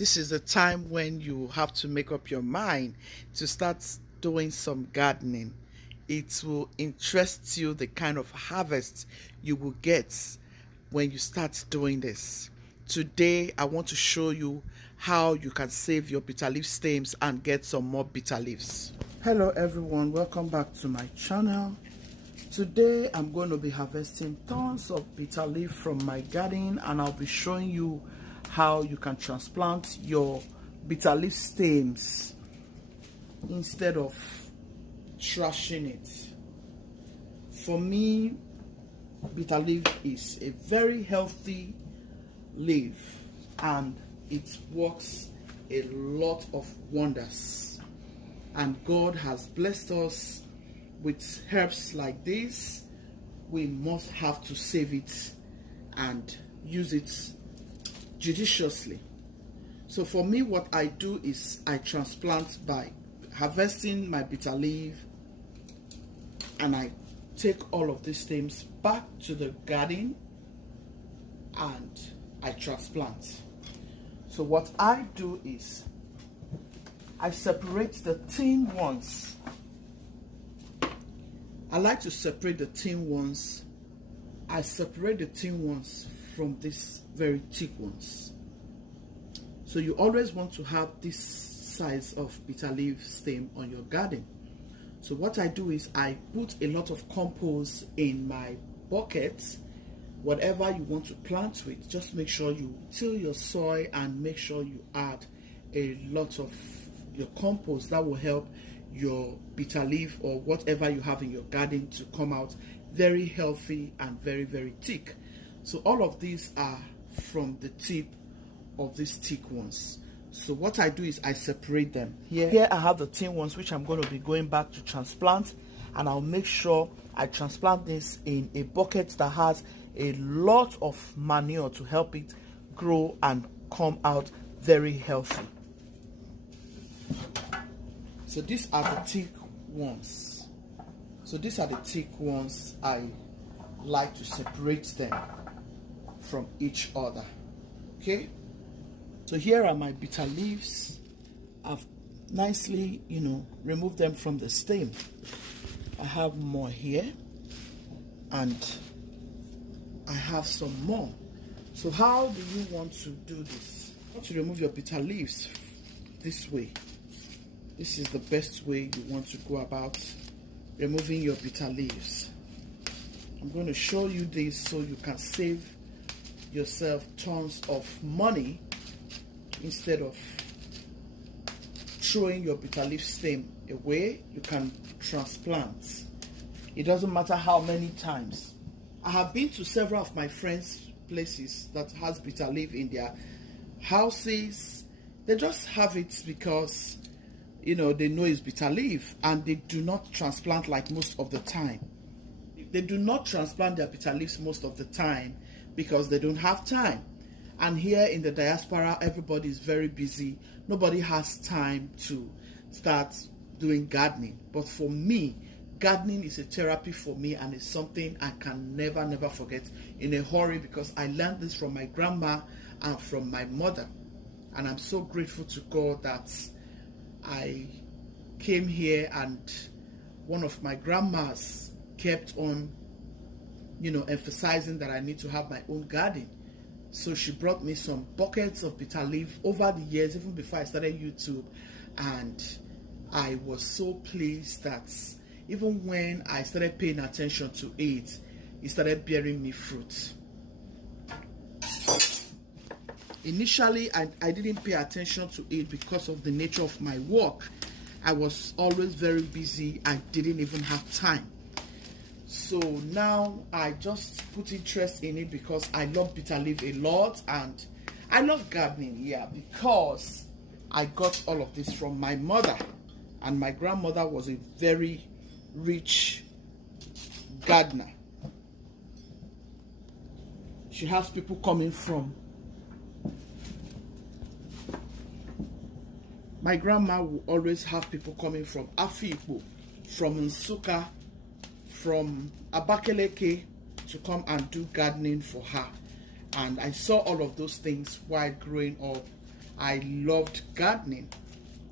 This is the time when you have to make up your mind to start doing some gardening. It will interest you the kind of harvest you will get when you start doing this. Today, I want to show you how you can save your bitter leaf stems and get some more bitter leaves. Hello everyone, welcome back to my channel. Today I'm going to be harvesting tons of bitter leaf from my garden, and I'll be showing you how you can transplant your bitter leaf stems instead of trashing it. For me, bitter leaf is a very healthy leaf and it works a lot of wonders, and God has blessed us with herbs like this. We must have to save it and use it judiciously. So for me, what I do is I transplant by harvesting my bitter leaf, and I take all of these stems back to the garden and I transplant. So what I do is I separate the thin ones. I like to separate the thin ones. I separate the thin ones from these very thick ones. So you always want to have this size of bitter leaf stem on your garden. So what I do is I put a lot of compost in my buckets. Whatever you want to plant with, just make sure you till your soil and make sure you add a lot of your compost. That will help your bitter leaf or whatever you have in your garden to come out very healthy and very, very thick. So all of these are from the tip of these thick ones. So what I do is I separate them. Here I have the thin ones, which I'm going to be going back to transplant, and I'll make sure I transplant this in a bucket that has a lot of manure to help it grow and come out very healthy. So these are the thick ones. So these are the thick ones. I like to separate them from each other. Okay. So here are my bitter leaves. I've nicely, removed them from the stem. I have more here, and I have some more. So how do you want to do this? You want to remove your bitter leaves this way. This is the best way you want to go about removing your bitter leaves. I'm going to show you this so you can save yourself tons of money instead of throwing your bitter leaf stem away. You can transplant. It doesn't matter how many times. I have been to several of my friends' places that has bitter leaf in their houses. They just have it because they know it's bitter leaf, and they do not transplant like most of the time. They do not transplant their bitter leaves most of the time because they don't have time. And here in the diaspora, everybody is very busy. Nobody has time to start doing gardening. But for me, gardening is a therapy for me, and it's something I can never forget in a hurry, because I learned this from my grandma and from my mother. And I'm so grateful to God that I came here, and one of my grandmas kept on, emphasizing that I need to have my own garden. So she brought me some buckets of bitter leaf over the years, even before I started YouTube. And I was so pleased that even when I started paying attention to it, it started bearing me fruit. Initially, I didn't pay attention to it because of the nature of my work. I was always very busy. I didn't even have time. So now I just put interest in it because I love bitter leaf a lot, and I love gardening, because I got all of this from my mother, and my grandmother was a very rich gardener. She has people coming from. My grandma will always have people coming from Afikpo, from Nsukka, from Abakaliki to come and do gardening for her. And I saw all of those things while growing up, I loved gardening.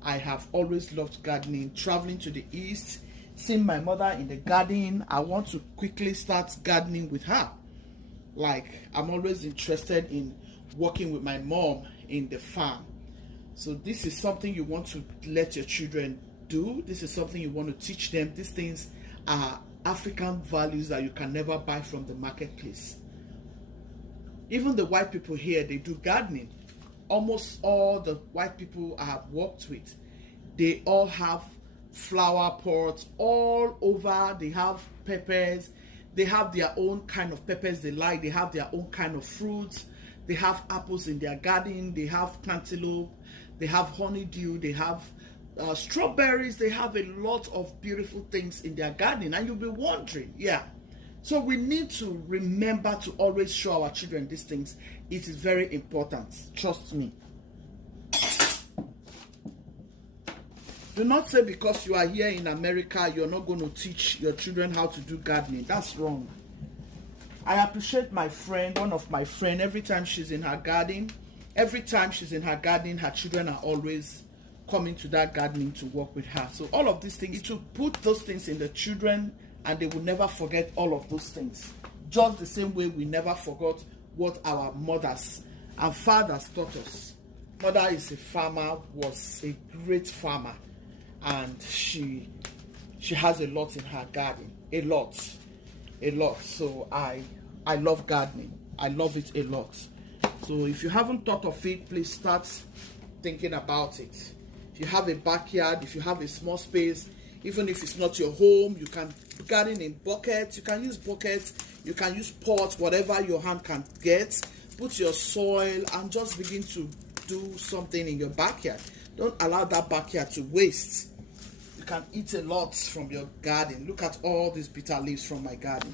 I have always loved gardening. Traveling to the east, seeing my mother in the garden, I want to quickly start gardening with her. Like, I'm always interested in working with my mom in the farm. So this is something you want to let your children do. This is something you want to teach them. These things are African values that you can never buy from the marketplace. Even the white people here, they do gardening. Almost all the white people I have worked with, they all have flower pots all over. They have peppers. They have their own kind of peppers they like. They have their own kind of fruits. They have apples in their garden. They have cantaloupe. They have honeydew. They have strawberries. They have a lot of beautiful things in their garden. And you'll be wondering, yeah. So we need to remember to always show our children these things. It is very important. Trust me. Do not say because you are here in America, you're not going to teach your children how to do gardening. That's wrong. I appreciate my friend, one of my friends, every time she's in her garden, her children are always coming to that gardening to work with her. So all of these things, to put those things in the children, and they will never forget all of those things. Just the same way we never forgot what our mothers and fathers taught us. Mother is a farmer, was a great farmer. And she has a lot in her garden, a lot. So I love gardening. I love it a lot. So if you haven't thought of it, please start thinking about it. If you have a backyard, if you have a small space, even if it's not your home, you can garden in buckets. You can use buckets, you can use pots, whatever your hand can get. Put your soil and just begin to do something in your backyard. Don't allow that backyard to waste. You can eat a lot from your garden. Look at all these bitter leaves from my garden.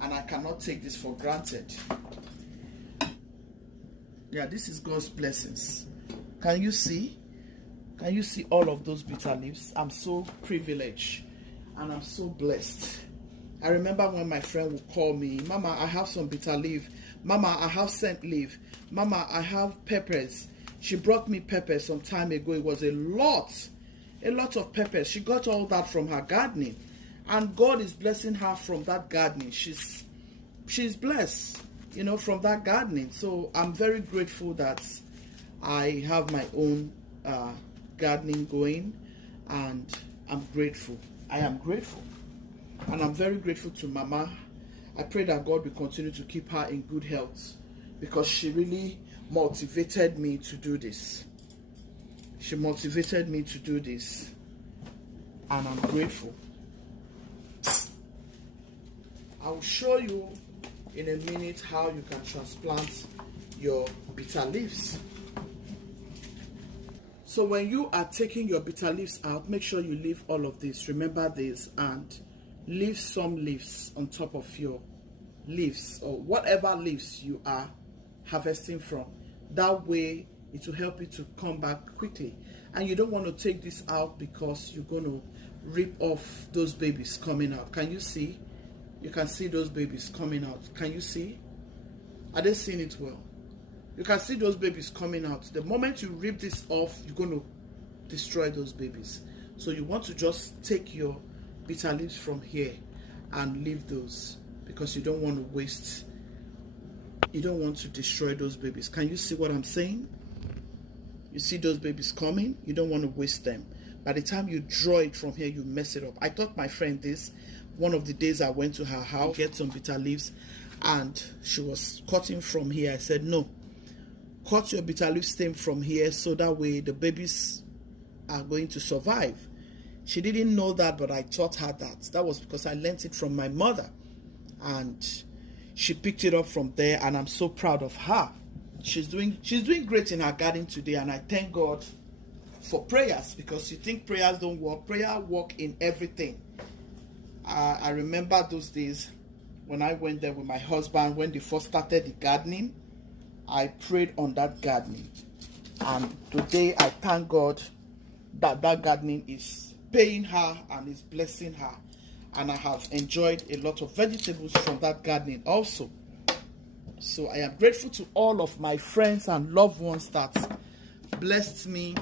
And I cannot take this for granted. Yeah, this is God's blessings. Can you see? Can you see all of those bitter leaves? I'm so privileged and I'm so blessed. I remember when my friend would call me, Mama, I have some bitter leaf. Mama, I have scent leaf. Mama, I have peppers. She brought me peppers some time ago. It was a lot of peppers. She got all that from her gardening. And God is blessing her from that gardening. She's blessed, you know, from that gardening. So I'm very grateful that I have my own gardening going, and I'm grateful. I am grateful. And I'm very grateful to Mama. I pray that God will continue to keep her in good health, because she really motivated me to do this. She motivated me to do this, and I'm grateful. I will show you in a minute how you can transplant your bitter leaves. So when you are taking your bitter leaves out, make sure you leave all of this. Remember this, and leave some leaves on top of your leaves, or whatever leaves you are harvesting from. That way it will help you to come back quickly. And you don't want to take this out because you're going to rip off those babies coming out. Can you see? You can see those babies coming out. Can you see? Are they seeing it well? You can see those babies coming out. The moment you rip this off, you're going to destroy those babies. So you want to just take your bitter leaves from here and leave those, because you don't want to waste. You don't want to destroy those babies. Can you see what I'm saying? You see those babies coming? You don't want to waste them. By the time you draw it from here, you mess it up. I taught my friend this one of the days I went to her house, get some bitter leaves, and she was cutting from here. I said, no, cut your bitter leaf stem from here, so that way the babies are going to survive. She didn't know that, but I taught her that. That was because I learned it from my mother, and she picked it up from there, and I'm so proud of her. She's doing great in her garden today, and I thank God for prayers, because you think prayers don't work. Prayer work in everything. I remember those days when I went there with my husband, when they first started the gardening. I prayed on that gardening, and today I thank God that that gardening is paying her and is blessing her, and I have enjoyed a lot of vegetables from that gardening also. So I am grateful to all of my friends and loved ones that blessed me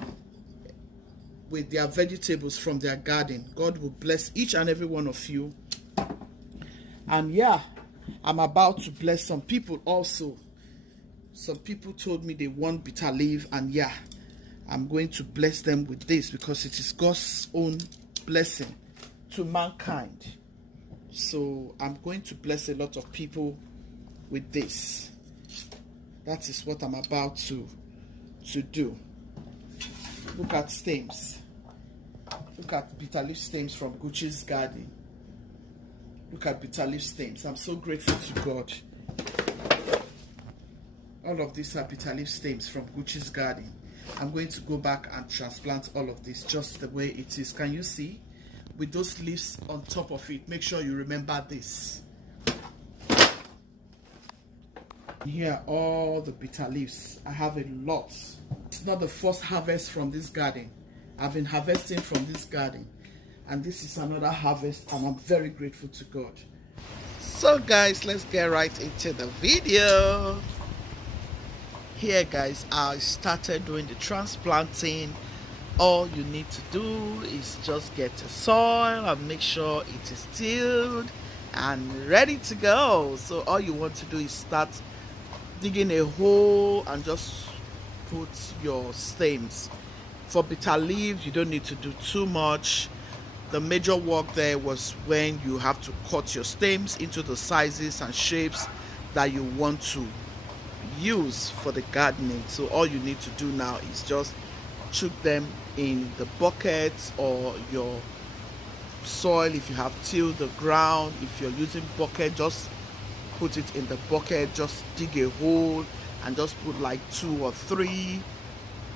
with their vegetables from their garden. God will bless each and every one of you. And yeah, I'm about to bless some people also. Some people told me they want bitter leaf, and yeah, I'm going to bless them with this because it is God's own blessing to mankind. So I'm going to bless a lot of people with this. That is what I'm about to do. Look at stems. Look at bitter leaf stems from Gucci's garden. Look at bitter leaf stems. I'm so grateful to God. All of these are bitter leaf stems from Gucci's garden. I'm going to go back and transplant all of this just the way it is. Can you see? With those leaves on top of it. Make sure you remember this. Here are all the bitter leaves. I have a lot. It's not the first harvest from this garden. I've been harvesting from this garden. And this is another harvest, and I'm very grateful to God. So guys, let's get right into the video. Here guys, I started doing the transplanting. All you need to do is just get the soil and make sure it is tilled and ready to go. So all you want to do is start digging a hole and just put your stems. For bitter leaf, you don't need to do too much. The major work there was when you have to cut your stems into the sizes and shapes that you want to use for the gardening. So all you need to do now is just chuck them in the bucket or your soil. If you have tilled the ground, if you're using bucket, just put it in the bucket. Just dig a hole and just put like 2 or 3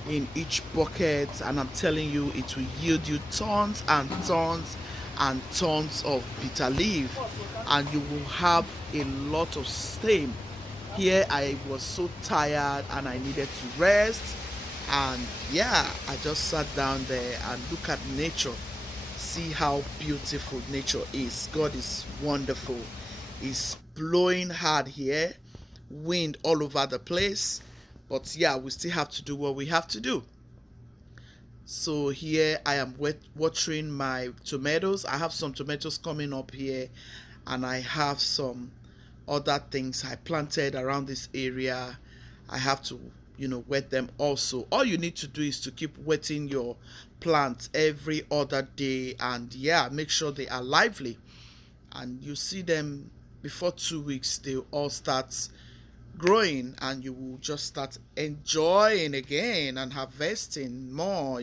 in each bucket, and I'm telling you, it will yield you tons and tons and tons of bitter leaf, and you will have a lot of stem. Here I was so tired and I needed to rest, and yeah, I just sat down there and look at nature. See how beautiful nature is. God is wonderful. It's blowing hard here, wind all over the place, but yeah, we still have to do what we have to do. So here I am watering my tomatoes. I have some tomatoes coming up here, and I have some other things I planted around this area. I have to, wet them also. All you need to do is to keep wetting your plants every other day, and yeah, make sure they are lively. And you see them before 2 weeks, they all start growing, and you will just start enjoying again and harvesting more.